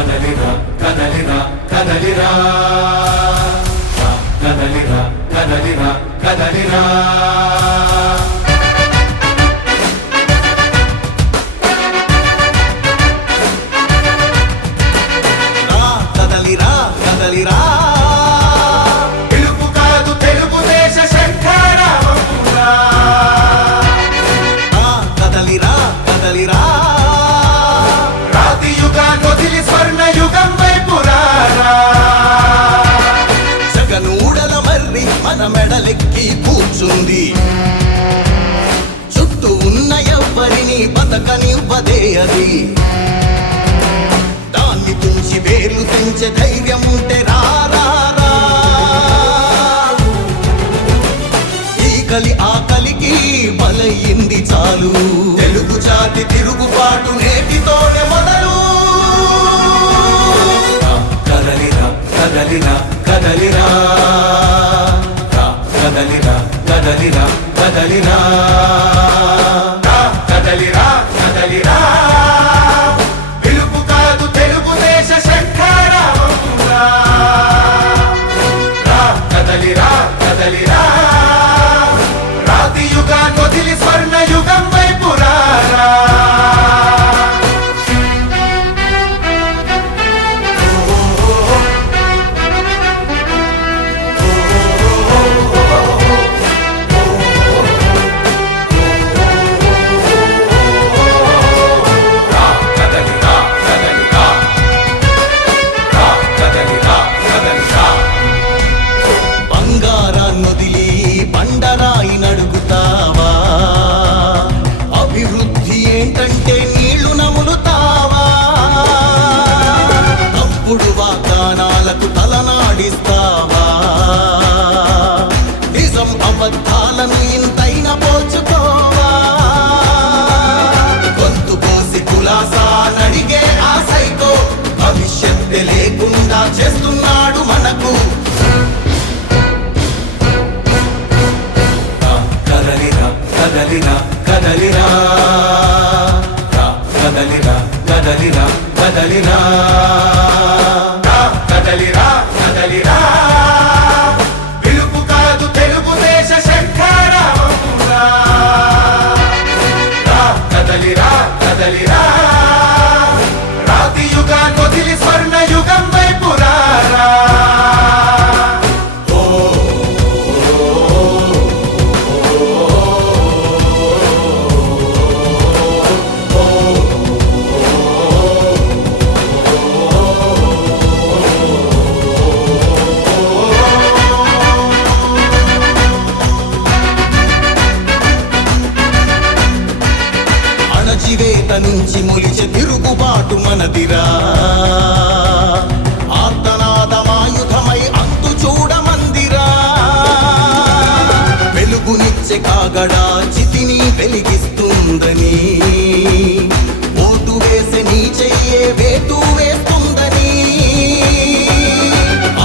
కదలిరా కదలిరా కదలిరా కదలిరా కదలిరా కదలిరా కదలిరా కదలిరా పిలుపు కాదు తెలుగుదేశ శంఖారావమురా కదలిరా కదలిరా రాతి యుగాన్ని వదిలి స్వర్ణ యుగం వైపు రారా జగనూడల మర్రి మన మెడలెక్కి కూర్చుంది చుట్టూ ఉన్న ఎవ్వరిని బతకనివ్వదే అది దాన్ని తుంచి వేర్లు తెంచే ధైర్యం ఉంటే రారా ఈ కలి ఆ కలికి బలయింది చాలు తెలుగు జాతి తిరుగుబాటు నేటితోనే మొదలు కదలిరా కదలిరా కదలిరా కదలిరా కదలిరా కదలిరా కదలిరా కదలిరా పిలుపు కాదు తెలుగుదేశ శంఖారావమురా కదలిరా కదలిరా రాతి యుగాన్ని వదిలి స్వర్ణ యుగం వైపు రారా బంగారాన్నొదిలి బండరాయి నడుగుతావా అభివృద్ధి ఏంటంటే నీళ్లు నములుతావా తప్పుడు వాగ్దానాలకు తలనాడిస్తావా నిజం అబద్ధాలను ఇంతైన పోచుకోవా గొంతు పోసి కులాసా నడిగే ఆ సైకో భవిష్యత్తు లేకుండా చేస్తున్నాడు మనకు కదలిరా కదలిరా కదలిరా కదలిరా కదలిరా కదలిరా కదలిరా కదలిరా పిలుపు కాదు తెలుగుదేశ శంఖారావమురా కదలిరా కదలిరా రాతి యుగాన్ని వదిలి స్వర్ణ యుగం వైపు రారా అణచివేత నుంచి మొలిచే తిరుగుబాటు మనదిరా ఆర్తనాదమాయుధమై అంతు చూడమందిరా వెలుగునిచ్చే కాగడా చితిని వెలిగిస్తుందని ఓటు వేసే నీ చెయ్యే వేటు వేస్తుందని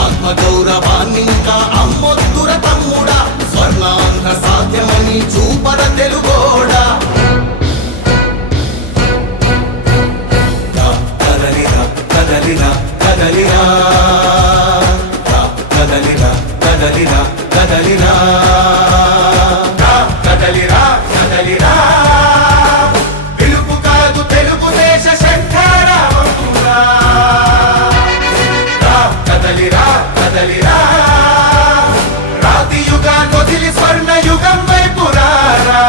ఆత్మగౌరవాన్నింకా అమ్మొద్దుర తమ్ముడా స్వర్ణాంధ్ర సాధ్యమని చూపర తెలుగోడా కదలిరా కదలిరా కదలిరా కదలిరా కదలిరా కదలిరా కదలిరా కదలిరా పిలుపు కాదు తెలుగుదేశ శంఖారావమురా కదలిరా కదలిరా రాతి యుగాన్ని వదిలి స్వర్ణ యుగం వైపు రారా